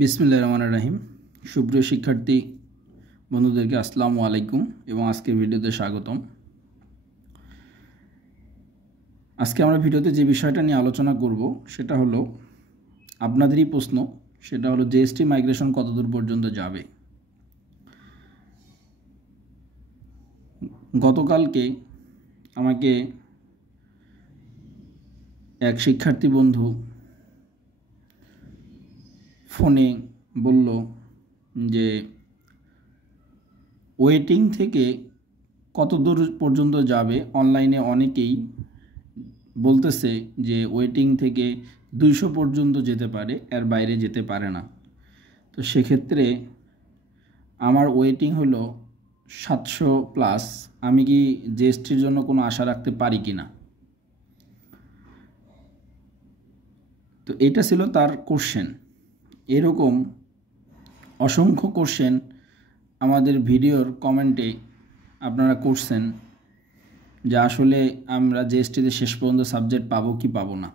বিসমিল্লাহির রহমানির রহিম। সুপ্রিয় শিক্ষার্থী বন্ধুদেরকে আসসালামু আলাইকুম এবং আজকের ভিডিওতে স্বাগতম। আজকে আমরা ভিডিওতে যে বিষয়টা নিয়ে আলোচনা করব সেটা হলো আপনাদেরই প্রশ্ন, সেটা হলো জিএসটি মাইগ্রেশন কতদূর পর্যন্ত যাবে। গতকালকে আমাকে এক শিক্ষার্থী বন্ধু ফোনে বলল যে ওয়েটিং থেকে কত দূর পর্যন্ত যাবে। অনলাইনে অনেকেই বলতেছে যে ওয়েটিং থেকে 200 পর্যন্ত যেতে পারে, এর বাইরে যেতে পারে না। তো সেক্ষেত্রে আমার ওয়েটিং হলো 700+। আমি কি জিএসটির জন্য কোনো আশা রাখতে পারি কি না? তো এটা ছিল তার কোশ্চেন। এরকম অসংখ্য কোশ্চেন আমাদের ভিডিওর কমেন্টে আপনারা করছেন যে আসলে আমরা জিএসটিতে শেষ পর্যন্ত সাবজেক্ট পাবো কি পাবো না।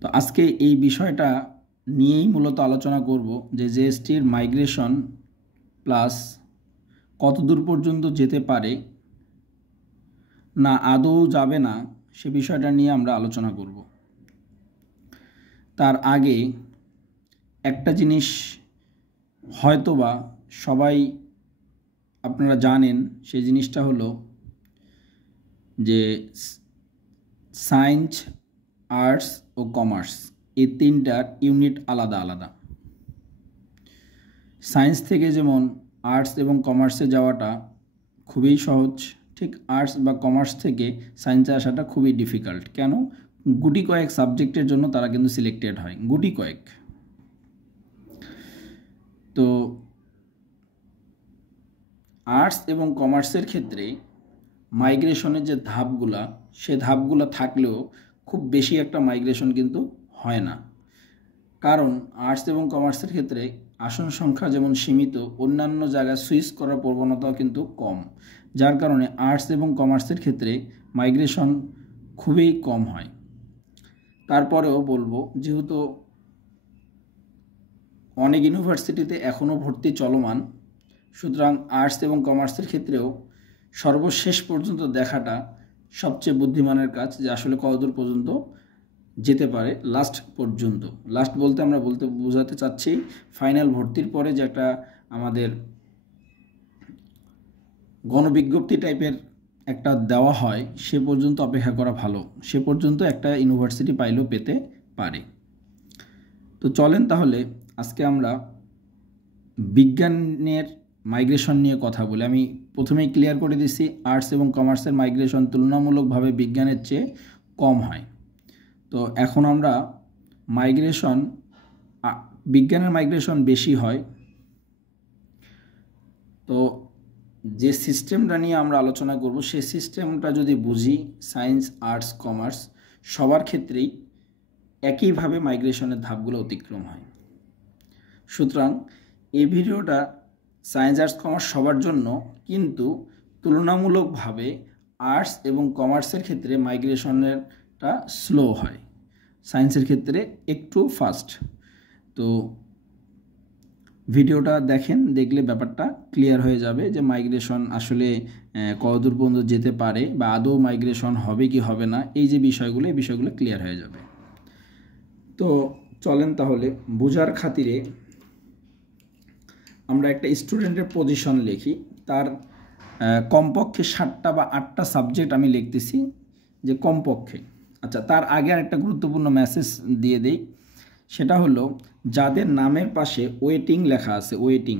তো আজকে এই বিষয়টা নিয়েই মূলত আলোচনা করব যে জিএসটির মাইগ্রেশন প্লাস কত দূর পর্যন্ত যেতে পারে না আদৌ যাবে না, সে বিষয়টা নিয়ে আমরা আলোচনা করব। তার আগে একটা জিনিস হয়তোবা সবাই আপনারা জানেন, সেই জিনিসটা হলো যে সায়েন্স, আর্টস ও কমার্স এই তিনটার ইউনিট আলাদা আলাদা। সায়েন্স থেকে যেমন আর্টস এবং কমার্সে যাওয়াটা খুবই সহজ, ঠিক আর্টস বা কমার্স থেকে সায়েন্সে আসাটা খুবই ডিফিকাল্ট। কেন? গুটি কয়েক সাবজেক্টের জন্য তারা কিন্তু সিলেক্টেড হয়, গুটি কয়েক। তো আর্টস এবং কমার্সের ক্ষেত্রে মাইগ্রেশনের যে ধাপগুলা, সে ধাপগুলো থাকলেও খুব বেশি একটা মাইগ্রেশন কিন্তু হয় না। কারণ আর্টস এবং কমার্সের ক্ষেত্রে আসন সংখ্যা যেমন সীমিত, অন্যান্য জায়গায় সুইচ করার প্রবণতাও কিন্তু কম, যার কারণে আর্টস এবং কমার্সের ক্ষেত্রে মাইগ্রেশন খুবই কম হয়। তারপরেও বলবো, যেহেতু অনেক ইউনিভার্সিটিতে এখনও ভর্তি চলমান, সুতরাং আর্টস এবং কমার্সের ক্ষেত্রেও সর্বশেষ পর্যন্ত দেখাটা সবচেয়ে বুদ্ধিমানের কাজ, যে আসলে কতদূর পর্যন্ত যেতে পারে লাস্ট পর্যন্ত। লাস্ট বলতে আমরা বোঝাতে চাচ্ছি ফাইনাল ভর্তির পরে যে একটা আমাদের গণবিজ্ঞপ্তি টাইপের একটা দেওয়া হয়, সে পর্যন্ত অপেক্ষা করা ভালো। সে পর্যন্ত একটা ইউনিভার্সিটি পাইলেও পেতে পারে। তো চলেন তাহলে আজকে আমরা বিজ্ঞানের মাইগ্রেশন নিয়ে কথা বলি। আমি প্রথমেই ক্লিয়ার করে দিছি, আর্টস এবং কমার্সের মাইগ্রেশন তুলনামূলকভাবে বিজ্ঞানের চেয়ে কম হয়। তো এখন আমরা বিজ্ঞানের মাইগ্রেশন বেশি হয়। তো যে সিস্টেমটা নিয়ে আমরা আলোচনা করব, সেই সিস্টেমটা যদি বুঝি, সায়েন্স, আর্টস, কমার্স সবার ক্ষেত্রেই একইভাবে মাইগ্রেশনের ধাপগুলো অতিক্রম হয়। সুতরাং এই ভিডিওটা সায়েন্স, আর্টস, কমার্স সবার জন্য, কিন্তু তুলনামূলকভাবে আর্টস এবং কমার্সের ক্ষেত্রে মাইগ্রেশনেরটা স্লো হয়, সায়েন্সের ক্ষেত্রে একটু ফাস্ট। তো ভিডিওটা দেখেন, দেখলে ব্যাপারটা ক্লিয়ার হয়ে যাবে যে মাইগ্রেশন আসলে কতদূর পর্যন্ত যেতে পারে বা আদৌ মাইগ্রেশন হবে কি হবে না। এই যে বিষয়গুলো, এই বিষয়গুলো ক্লিয়ার হয়ে যাবে। তো চলেন তাহলে বোঝার খাতিরে আমরা একটা স্টুডেন্টের পজিশন লিখি। তার কমপক্ষে 7টা বা 8টা সাবজেক্ট আমি লিখতেছি, যে কমপক্ষে। আচ্ছা, তার আগে আর একটা গুরুত্বপূর্ণ মেসেজ দিয়ে দেই, সেটা হলো যাদের নামের পাশে ওয়েটিং লেখা আছে, ওয়েটিং,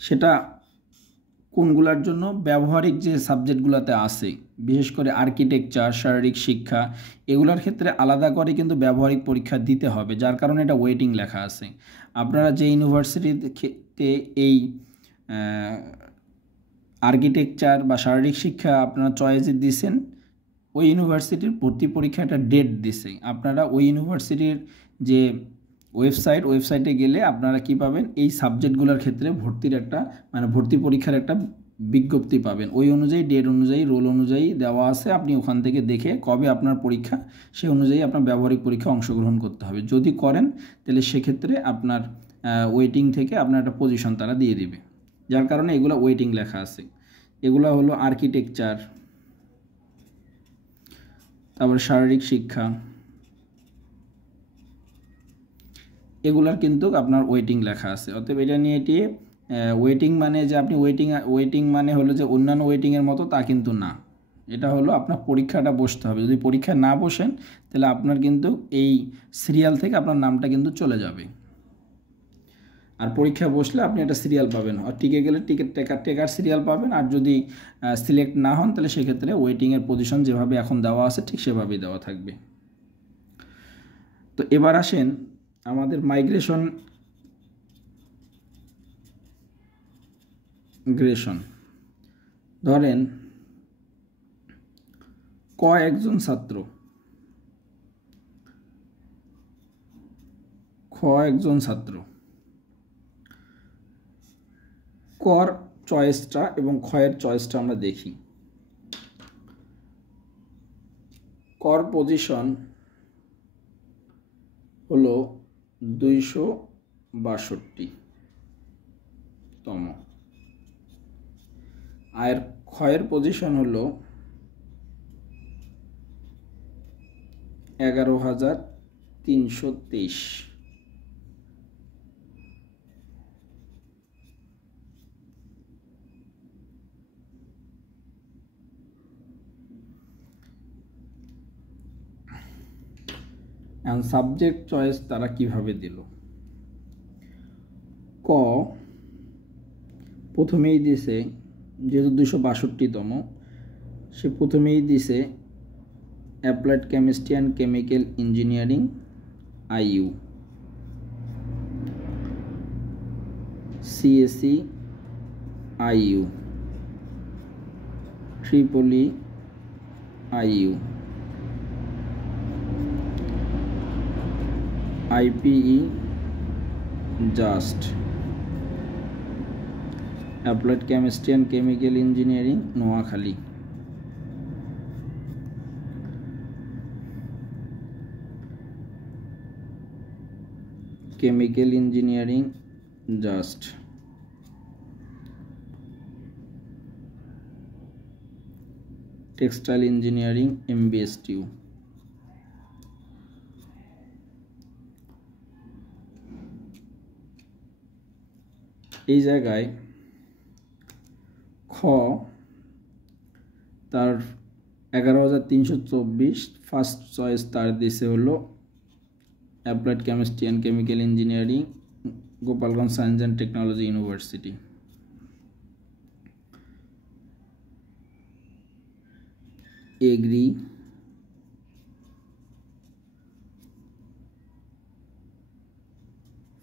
সেটা কোনগুলোর জন্য? ব্যবহারিক যে সাবজেক্টগুলোতে আছে, বিশেষ করে আর্কিটেকচার, শারীরিক শিক্ষা, এগুলোর ক্ষেত্রে আলাদা করে কিন্তু ব্যবহারিক পরীক্ষা দিতে হবে, যার কারণে এটা ওয়েটিং লেখা আছে। আপনারা যে ইউনিভার্সিটিতে এই আর্কিটেকচার বা শারীরিক শিক্ষা আপনারা চয়েসে দিয়েছেন, ওই ইউনিভার্সিটির ভর্তি পরীক্ষা একটা ডেট দিছে। আপনারা ওই ইউনিভার্সিটির যে ওয়েবসাইটে গেলে আপনারা কি পাবেন? এই সাবজেক্টগুলোর ক্ষেত্রে ভর্তি পরীক্ষার একটা বিজ্ঞপ্তি পাবেন, ওই অনুযায়ী ডেট অনুযায়ী রোল অনুযায়ী দেওয়া আছে, আপনি ওখান থেকে দেখে কবে আপনার পরীক্ষা সেই অনুযায়ী আপনার ব্যবহারিক পরীক্ষা অংশগ্রহণ করতে হবে। যদি করেন তাহলে সেক্ষেত্রে আপনার ওয়েটিং থেকে আপনার একটা পজিশন তারা দিয়ে দিবে, যার কারণে এগুলো ওয়েটিং লেখা আছে। এগুলো হলো আর্কিটেকচার, তারপর শারীরিক শিক্ষা, এগুলার কিন্তু আপনার ওয়েটিং লেখা আছে। অতএব এটা নিয়ে এটি ওয়েটিং মানে যে আপনি ওয়েটিং মানে হলো যে অন্যান্য ওয়েটিংয়ের মতো তা কিন্তু না। এটা হলো আপনার পরীক্ষাটা বসতে হবে। যদি পরীক্ষা না বসেন তাহলে আপনার কিন্তু এই সিরিয়াল থেকে আপনার নামটা কিন্তু চলে যাবে। আর পরীক্ষা বসলে আপনি একটা সিরিয়াল পাবেন, আর টিকে গেলে টেকার সিরিয়াল পাবেন। আর যদি সিলেক্ট না হন তাহলে সেক্ষেত্রে ওয়েটিংয়ের পজিশন যেভাবে এখন দেওয়া আছে ঠিক সেভাবেই দেওয়া থাকবে। তো এবার আসেন আমাদের মাইগ্রেশন ধরেন একজন ছাত্র, একজন ছাত্র, কর চয়েসটা এবং ক্ষয়ের চয়েসটা আমরা দেখি। কর পজিশন হলো 262তম, আর ক্ষয়ের পজিশন হলো 11,323। এখন সাবজেক্ট চয়েস তারা কিভাবে দিল? ক প্রথমেই দিছে, যেহেতু 262তম, সে প্রথমেই দিছে applied chemistry and chemical engineering IU, CSE IU, Tripoli IU, IPE just, applied chemistry and chemical engineering Noakhali, chemical engineering just, textile engineering MBSTU। এই জায়গায় খ তার 11,324, ফার্স্ট চয়েস তার দিছে হলো applied chemistry and chemical engineering Gopalganj science and technology university. Agri,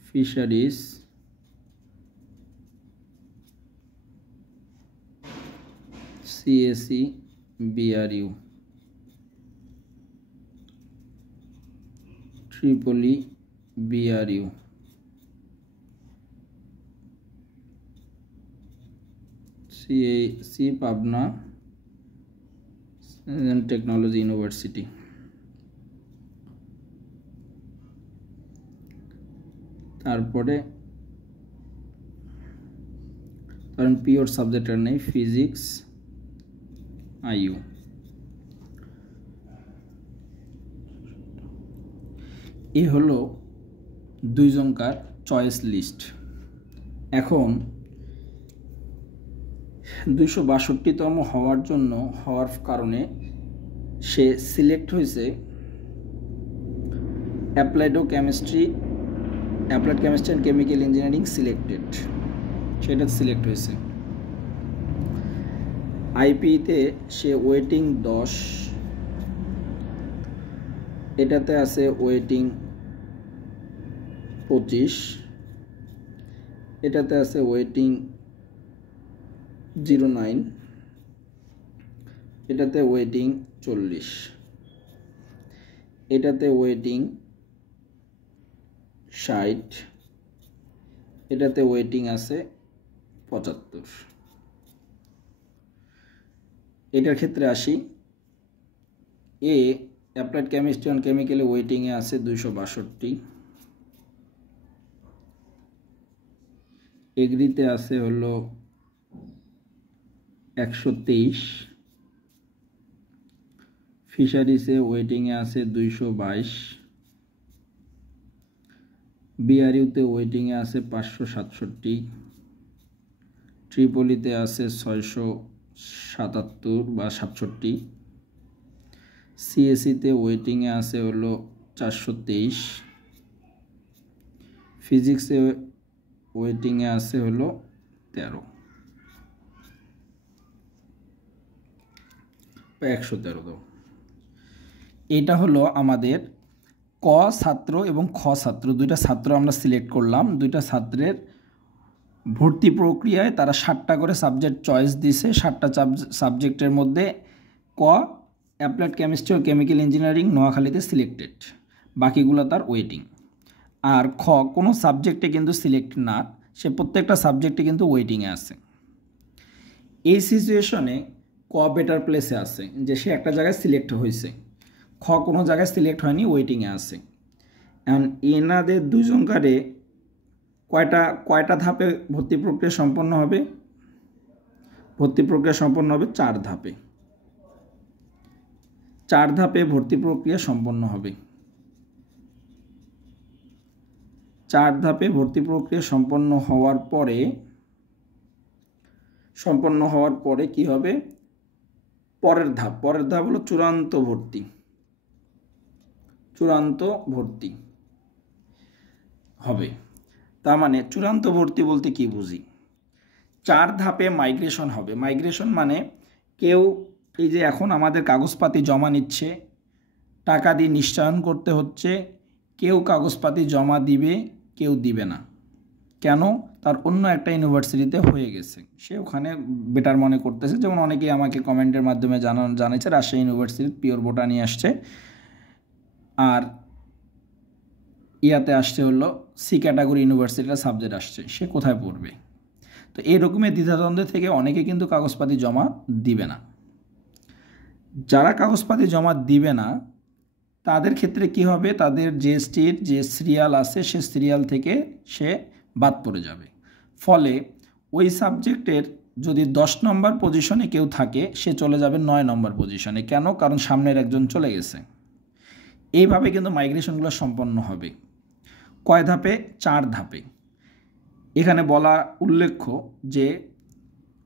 fisheries, CSE BRU, triple E BRU, CAC Pabna technology university. তারপরে কারণ pure সাবজেক্টের নেই, ফিজিক্স IU। এই হলো দুইজনকার চয়েস লিস্ট। এখন 262তম হওয়ার কারণে সে সিলেক্ট হয়েছে applied chemistry and chemical engineering selected, সেটা সিলেক্ট হয়েছে। IPতে সে ওয়েটিং 10, এটাতে আছে ওয়েটিং 25, এটাতে আছে ওয়েটিং 09, এটাতে ওয়েটিং 40, এটাতে ওয়েটিং 60, এটাতে ওয়েটিং আছে 75। এটার ক্ষেত্রে আসি। এ অ্যাপ্লাইড কেমিস্ট্রি অ্যান্ড কেমিক্যালে ওয়েটিংয়ে আছে 262, এগ্রিতে আছে হলো 123, ফিশারিসে ওয়েটিংয়ে আছে 222, বিআরইউতে ওয়েটিংয়ে আছে 567, ট্রিপলিতে আছে 677 বা 67, সিএসিতে ওয়েটিংয়ে আছে হলো 423, ফিজিক্সে ওয়েটিংয়ে আছে হলো 13 বা 113 দাও। এটা হলো আমাদের ক ছাত্র এবং খ ছাত্র, দুইটা ছাত্র আমরা সিলেক্ট করলাম। দুইটা ছাত্রের ভর্তি প্রক্রিয়ায় তারা 7টা করে সাবজেক্ট চয়েস দিছে। 7টা সাবজেক্টের মধ্যে ক অ্যাপ্লাইড কেমিস্ট্রি ও কেমিক্যাল ইঞ্জিনিয়ারিং নোয়াখালীতে সিলেক্টেড, বাকিগুলো তার ওয়েটিং। আর খ কোনো সাবজেক্টে কিন্তু সিলেক্ট না, সে প্রত্যেকটা সাবজেক্টে কিন্তু ওয়েটিংয়ে আছে। এই সিচুয়েশনে ক বেটার প্লেসে আছে, যে সে একটা জায়গায় সিলেক্ট হয়েছে, খ কোনো জায়গায় সিলেক্ট হয়নি, ওয়েটিংয়ে আছে। এখন এনাদের দুজনকারে কয়টা ধাপে ভর্তি প্রক্রিয়া সম্পন্ন হবে? ভর্তি প্রক্রিয়া সম্পন্ন হবে 4 ধাপে। 4 ধাপে ভর্তি প্রক্রিয়া সম্পন্ন হবে। 4 ধাপে ভর্তি প্রক্রিয়া সম্পন্ন হওয়ার পরে কি হবে? পরের ধাপ হলো চূড়ান্ত ভর্তি হবে। তার মানে চূড়ান্ত ভর্তি বলতে কি বুঝি? 4 ধাপে মাইগ্রেশন হবে। মাইগ্রেশন মানে কেউ এই যে এখন আমাদের কাগজপাতি জমা নিচ্ছে, টাকা দিয়ে নিশ্চয়ন করতে হচ্ছে, কেউ কাগজপাতি জমা দিবে, কেউ দিবে না। কেন? তার অন্য একটা ইউনিভার্সিটিতে হয়ে গেছে, সে ওখানে বেটার মনে করতেছে। যেমন অনেকেই আমাকে কমেন্টের মাধ্যমে জানিয়েছে রাজশাহী ইউনিভার্সিটির পিওর বোটানি আসছে, আর ইয়াতে আসছে হলো সি ক্যাটাগরি ইউনিভার্সিটির সাবজেক্ট আসছে, সে কোথায় পড়বে? তো এইরকমের দ্বিধাদ্বন্দ্ব থেকে অনেকে কিন্তু কাগজপাতি জমা দিবে না। যারা কাগজপাতি জমা দিবে না তাদের ক্ষেত্রে কি হবে? তাদের জিএসটির যে সিরিয়াল আছে সে সিরিয়াল থেকে সে বাদ পড়ে যাবে। ফলে ওই সাবজেক্টের যদি 10 নম্বর পজিশনে কেউ থাকে, সে চলে যাবে 9 নম্বর পজিশনে। কেন? কারণ সামনের একজন চলে গেছে। এইভাবে কিন্তু মাইগ্রেশনগুলো সম্পন্ন হবে। কয় ধাপে? 4 ধাপে। এখানে বলা উল্লেখ্য যে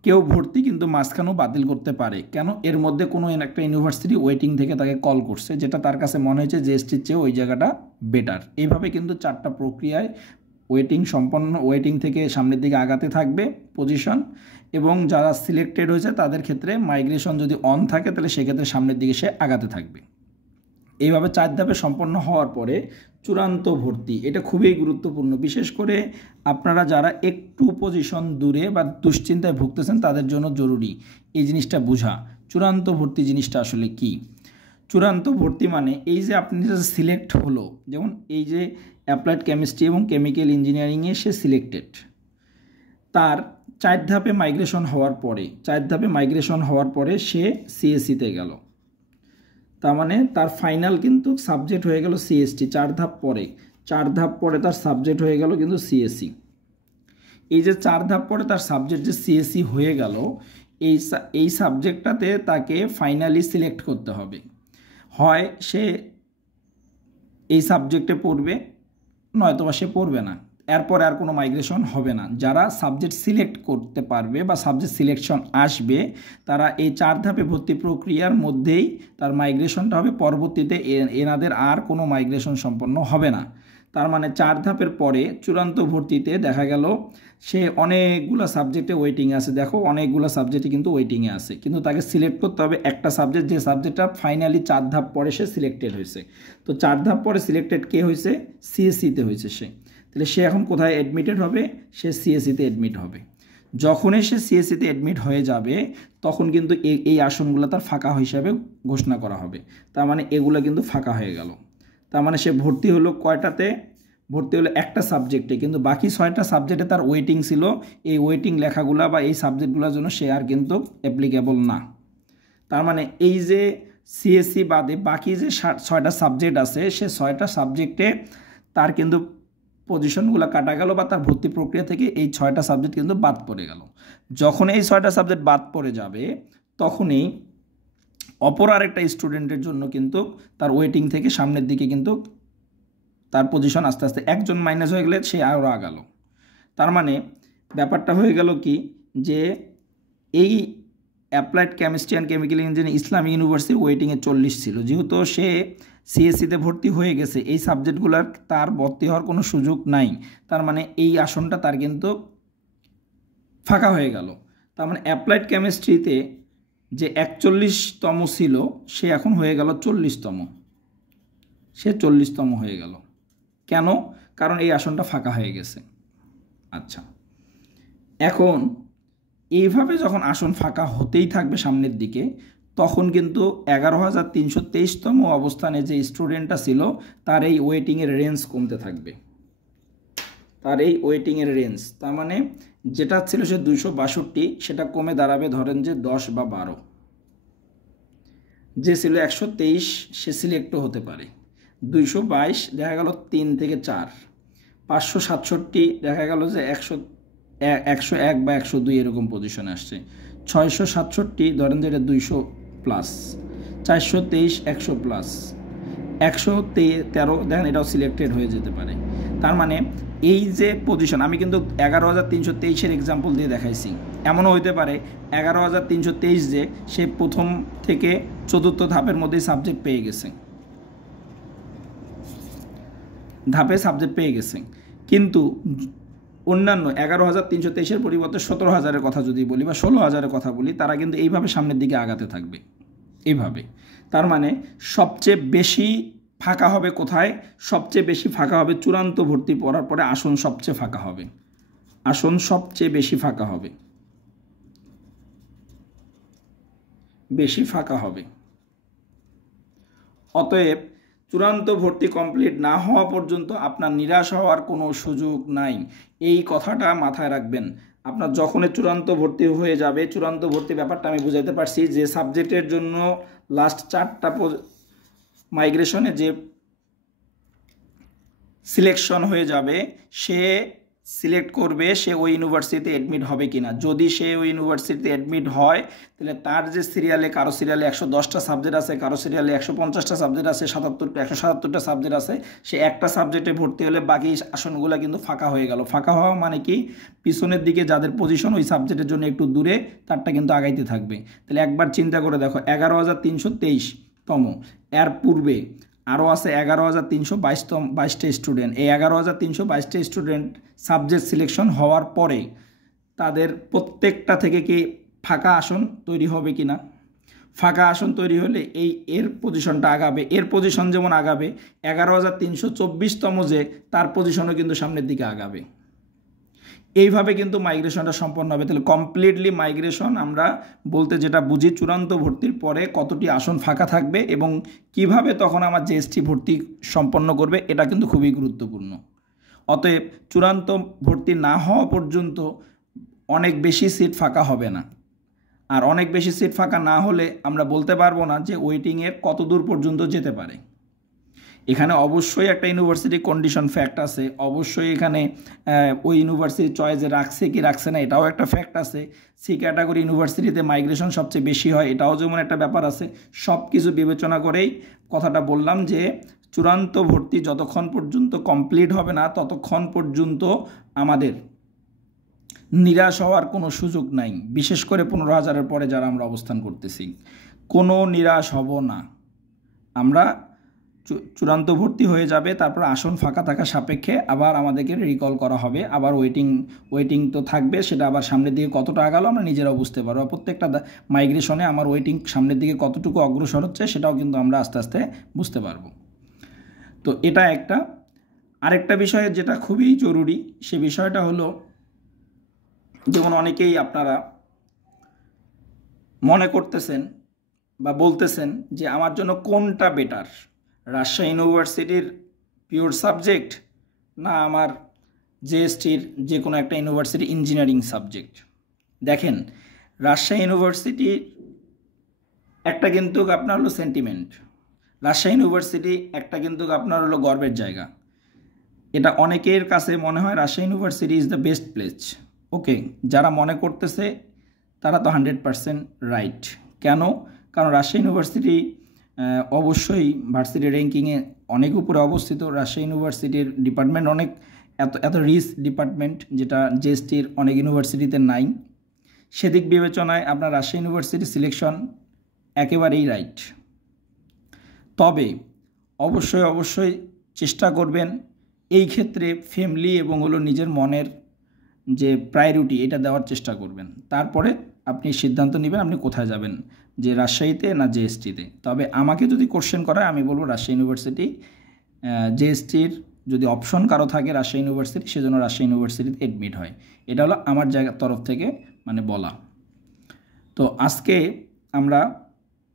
কেউ ভর্তি কিন্তু মাঝখানেও বাতিল করতে পারে। কেন? এর মধ্যে কোনো একটা ইউনিভার্সিটি ওয়েটিং থেকে তাকে কল করছে, যেটা তার কাছে মনে হয়েছে জিএসটির চেয়ে ওই জায়গাটা বেটার। এইভাবে কিন্তু 4টা প্রক্রিয়ায় ওয়েটিং থেকে সামনের দিকে আগাতে থাকবে পজিশন, এবং যারা সিলেক্টেড হয়েছে তাদের ক্ষেত্রে মাইগ্রেশন যদি অন থাকে তাহলে সেক্ষেত্রে সামনের দিকে সে আগাতে থাকবে। এইভাবে 4 ধাপে সম্পন্ন হওয়ার পরে চূড়ান্ত ভর্তি, এটা খুবই গুরুত্বপূর্ণ। বিশেষ করে আপনারা যারা একটু পজিশন দূরে বা দুশ্চিন্তায় ভুগতেছেন তাদের জন্য জরুরি এই জিনিসটা বোঝা। চূড়ান্ত ভর্তি জিনিসটা আসলে কি? চূড়ান্ত ভর্তি মানে এই যে আপনি যে সিলেক্ট হলো, যেমন এই যে অ্যাপ্লাইড কেমিস্ট্রি এবং কেমিক্যাল ইঞ্জিনিয়ারিংয়ে সে সিলেক্টেড, তার 4 ধাপে মাইগ্রেশন হওয়ার পরে সে সিএসসিতে গেল। তার মানে তার ফাইনাল কিন্তু সাবজেক্ট হয়ে গেল সিএসটি। 4 ধাপ পরে তার সাবজেক্ট হয়ে গেল কিন্তু সিএসসি। এই যে 4 ধাপ পরে তার সাবজেক্ট যে সিএসসি হয়ে গেল, এই সাবজেক্টটাতে তাকে ফাইনালি সিলেক্ট করতে হবে। হয় সে এই সাবজেক্টে পড়বে, নয়তোবা সে পড়বে না। এরপরে আর কোনো মাইগ্রেশন হবে না। যারা সাবজেক্ট সিলেক্ট করতে পারবে বা সাবজেক্ট সিলেকশন আসবে, তারা এই 4 ধাপে ভর্তি প্রক্রিয়ার মধ্যেই তার মাইগ্রেশনটা হবে। পরবর্তীতে এনাদের আর কোনো মাইগ্রেশন সম্পন্ন হবে না। তার মানে 4 ধাপের পরে চূড়ান্ত ভর্তিতে দেখা গেল সে অনেকগুলো সাবজেক্টে ওয়েটিংয়ে আছে। দেখো অনেকগুলো সাবজেক্টে কিন্তু ওয়েটিংয়ে আছে, কিন্তু তাকে সিলেক্ট করতে হবে একটা সাবজেক্ট, যে সাবজেক্টটা ফাইনালি 4 ধাপ পরে সে সিলেক্টেড হয়েছে। তো 4 ধাপ পরে সিলেক্টেড কে হয়েছে? সিএসসিতে হয়েছে সে। তাহলে সে এখন কোথায় অ্যাডমিটেড হবে? সে সিএসসিতে অ্যাডমিট হবে। যখনই সে সিএসসিতে অ্যাডমিট হয়ে যাবে তখন কিন্তু এই আসনগুলো তার ফাঁকা হিসাবে ঘোষণা করা হবে। তার মানে এগুলো কিন্তু ফাঁকা হয়ে গেল। তার মানে সে ভর্তি হলো কয়টাতে? ভর্তি হলো একটা সাবজেক্টে, কিন্তু বাকি 6টা সাবজেক্টে তার ওয়েটিং ছিল। এই ওয়েটিং লেখাগুলা বা এই সাবজেক্টগুলোর জন্য সে আর কিন্তু অ্যাপ্লিকেবল না। তার মানে এই যে সিএসসি বাদে বাকি যে 6টা সাবজেক্ট আছে, সে 6টা সাবজেক্টে তার কিন্তু পজিশনগুলো কাটা গেল বা তার ভর্তি প্রক্রিয়া থেকে এই 6টা সাবজেক্ট কিন্তু বাদ পড়ে গেল। যখন এই 6টা সাবজেক্ট বাদ পড়ে যাবে তখনই অপর আরেকটা স্টুডেন্টের জন্য কিন্তু তার ওয়েটিং থেকে সামনের দিকে কিন্তু তার পজিশন আস্তে আস্তে একজন মাইনাস হয়ে গেলে সে আরও আগালো। তার মানে ব্যাপারটা হয়ে গেল কি, যে এই applied chemistry and chemical engineering Islamic ইউনিভার্সিটির ওয়েটিংয়ে 40 ছিল। যেহেতু সে সিএসসিতে ভর্তি হয়ে গেছে, এই সাবজেক্টগুলোর তার ভর্তি হওয়ার কোনো সুযোগ নাই। তার মানে এই আসনটা তার কিন্তু ফাঁকা হয়ে গেল। তার মানে অ্যাপ্লাইড কেমিস্ট্রিতে যে 41তম ছিল সে এখন হয়ে গেল 40তম, সে 40তম হয়ে গেল। কেন? কারণ এই আসনটা ফাঁকা হয়ে গেছে। আচ্ছা, এখন এইভাবে যখন আসন ফাঁকা হতেই থাকবে সামনের দিকে, তখন কিন্তু 11,323তম অবস্থানে যে স্টুডেন্টটা ছিল তার এই ওয়েটিংয়ের রেঞ্জ কমতে থাকবে, তার এই ওয়েটিংয়ের রেঞ্জ। তার মানে যেটা ছিল সে 262, সেটা কমে দাঁড়াবে ধরেন যে 10 বা 12। যে ছিল 123 সে সিলেক্টও হতে পারে। 222 দেখা গেল 3 থেকে 4। 567 দেখা গেল যে 101 বা 102 এরকম পজিশনে আসছে। 667 ধরেন যে এটা 200 প্লাস। 423 100 প্লাস। 113 দেখেন এটাও সিলেক্টেড হয়ে যেতে পারে। তার মানে এই যে পজিশন, আমি কিন্তু 11,323-এর এক্সাম্পল দিয়ে দেখাইছি। এমনও হইতে পারে 11,323 যে সে প্রথম থেকে 4র্থ ধাপের মধ্যেই সাবজেক্ট পেয়ে গেছে, ধাপে সাবজেক্ট পেয়ে গেছে, কিন্তু অন্যান্য 11,323-এর পরিবর্তে 17,000-এর কথা যদি বলি বা 16,000-এর কথা বলি, তারা কিন্তু এইভাবে সামনের দিকে আগাতে থাকবে এইভাবে। তার মানে সবচেয়ে বেশি ফাঁকা হবে কোথায়? সবচেয়ে বেশি ফাঁকা হবে চূড়ান্ত ভর্তি পড়ার পরে। আসন সবচেয়ে ফাঁকা হবে, আসন সবচেয়ে বেশি ফাঁকা হবে, বেশি ফাঁকা হবে। অতএব চূড়ান্ত ভর্তি কমপ্লিট না হওয়া পর্যন্ত আপনার নিরাশ হওয়ার কোনো সুযোগ নাই। এই কথাটা মাথায় রাখবেন। আপনার যখনই চূড়ান্ত ভর্তি হয়ে যাবে, চূড়ান্ত ভর্তি ব্যাপারটা আমি বুঝাইতে পারছি, যে সাবজেক্টের জন্য লাস্ট 4টা মাইগ্রেশনে যে সিলেকশন হয়ে যাবে, সে সিলেক্ট করবে সে ওই ইউনিভার্সিটিতে অ্যাডমিট হবে কিনা। যদি সে ওই ইউনিভার্সিটিতে অ্যাডমিট হয়, তাহলে তার যে সিরিয়ালে, কারো সিরিয়ালে 110টা সাবজেক্ট আছে, কারো সিরিয়ালে 150টা সাবজেক্ট আছে, 177টা সাবজেক্ট আছে, সে একটা সাবজেক্টে ভর্তি হলে বাকি আসনগুলো কিন্তু ফাঁকা হয়ে গেল। ফাঁকা হওয়া মানে কি, পিছনের দিকে যাদের পজিশন ওই সাবজেক্টের জন্য একটু দূরে, তারটা কিন্তু আগাইতে থাকবে। তাহলে একবার চিন্তা করে দেখো, 11,323তম, এর পূর্বে আরও আছে 11,322টা স্টুডেন্ট। এই 11,322টা স্টুডেন্ট সাবজেক্ট সিলেকশন হওয়ার পরে তাদের প্রত্যেকটা থেকে কি ফাঁকা আসন তৈরি হবে কি না? ফাঁকা আসন তৈরি হলে এর পজিশনটা আগাবে। এর পজিশন যেমন আগাবে, 11,324তম যে তার পজিশনও কিন্তু সামনের দিকে আগাবে। এইভাবে কিন্তু মাইগ্রেশনটা সম্পন্ন হবে। তাহলে কমপ্লিটলি মাইগ্রেশন আমরা বলতে যেটা বুঝি, চূড়ান্ত ভর্তির পরে কতটি আসন ফাঁকা থাকবে এবং কিভাবে তখন আমার জিএসটি ভর্তি সম্পন্ন করবে, এটা কিন্তু খুবই গুরুত্বপূর্ণ। অতএব চূড়ান্ত ভর্তি না হওয়া পর্যন্ত অনেক বেশি সিট ফাঁকা হবে না। আর অনেক বেশি সিট ফাঁকা না হলে আমরা বলতে পারবো না যে ওয়েটিংয়ের কত দূর পর্যন্ত যেতে পারে। এখানে অবশ্যই একটা ইউনিভার্সিটি কন্ডিশন ফ্যাক্ট আছে, অবশ্যই এখানে ওই ইউনিভার্সিটি চয়েসে রাখছে কি রাখছে না এটাও একটা ফ্যাক্ট আছে। সি ক্যাটাগরি ইউনিভার্সিটিতে মাইগ্রেশন সবচেয়ে বেশি হয়, এটাও যেমন একটা ব্যাপার আছে। সব কিছু বিবেচনা করেই কথাটা বললাম যে চূড়ান্ত ভর্তি যতক্ষণ পর্যন্ত কমপ্লিট হবে না, ততক্ষণ পর্যন্ত আমাদের নিরাশ হওয়ার কোনো সুযোগ নাই। বিশেষ করে 15,000-এর পরে যারা আমরা অবস্থান করতেছি, কোনো নিরাশ হব না আমরা। চূড়ান্ত ভর্তি হয়ে যাবে, তারপর আসন ফাঁকা থাকা সাপেক্ষে আবার আমাদেরকে রিকল করা হবে, আবার ওয়েটিং তো থাকবে, সেটা আবার সামনের দিকে কতটা আগালো আমরা নিজেরাও বুঝতে পারবো। প্রত্যেকটা মাইগ্রেশনে আমার ওয়েটিং সামনের দিকে কতটুকু অগ্রসর হচ্ছে সেটাও কিন্তু আমরা আস্তে আস্তে বুঝতে পারবো। তো এটা একটা। আরেকটা বিষয় যেটা খুবই জরুরি, সে বিষয়টা হলো, যেমন অনেকেই আপনারা মনে করতেছেন বা বলতেছেন যে আমার জন্য কোনটা বেটার, রাজশাহী ইউনিভার্সিটির পিওর সাবজেক্ট না আমার জেএসটির যে কোনো একটা ইউনিভার্সিটি ইঞ্জিনিয়ারিং সাবজেক্ট। দেখেন, রাজশাহী ইউনিভার্সিটির একটা কিন্তু আপনার হলো সেন্টিমেন্ট। রাজশাহী ইউনিভার্সিটি একটা কিন্তু আপনার হলো গর্বের জায়গা। এটা অনেকের কাছে মনে হয় Rajshahi university is the best place. Okay, যারা মনে করতেছে তারা তো 100% রাইট। কেন? কারণ রাজশাহী ইউনিভার্সিটি অবশ্যই ভার্সিটি র্যাঙ্কিংয়ে অনেক উপরে অবস্থিত। রাজশাহী ইউনিভার্সিটির ডিপার্টমেন্ট অনেক এত রিচ ডিপার্টমেন্ট, যেটা জিএসটির অনেক ইউনিভার্সিটিতে নাই। সেদিক বিবেচনায় আপনার রাজশাহী ইউনিভার্সিটি সিলেকশন একেবারেই রাইট। তবে অবশ্যই চেষ্টা করবেন এই ক্ষেত্রে ফ্যামিলি এবং হলো নিজের মনের যে প্রায়োরিটি এটা দেওয়ার চেষ্টা করবেন। তারপরে আপনি সিদ্ধান্ত নেবেন আপনি কোথায় যাবেন, যে রাজশাহীতে না জিএসটিতে। তবে আমাকে যদি কোশ্চেন করা হয় আমি বলবো রাজশাহী ইউনিভার্সিটি। জিএসটির যদি অপশন কারো থাকে রাজশাহী ইউনিভার্সিটি, সেজন্য রাজশাহী ইউনিভার্সিটিতে অ্যাডমিট হয়। এটা হলো আমার জায়গার তরফ থেকে বলা। তো আজকে আমরা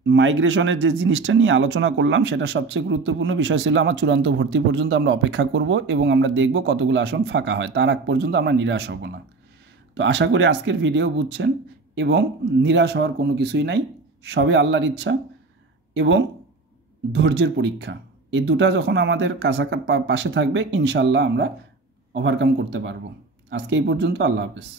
মাইগ্রেশনের যে জিনিসটা নিয়ে আলোচনা করলাম সেটা সবচেয়ে গুরুত্বপূর্ণ বিষয় ছিল আমার চূড়ান্ত ভর্তি পর্যন্ত আমরা অপেক্ষা করব এবং আমরা দেখব কতগুলো আসন ফাঁকা হয়, তার আগ পর্যন্ত আমরা নিরাশ হব না। তো আশা করি আজকের ভিডিও বুঝছেন এবং নিরাশ হওয়ার কোনো কিছুই নাই, সবই আল্লাহর ইচ্ছা এবং ধৈর্যের পরীক্ষা। এই দুটা যখন আমাদের পাশে থাকবে ইনশাল্লাহ আমরা ওভারকাম করতে পারবো। আজকে এই পর্যন্ত, আল্লাহ হাফেজ।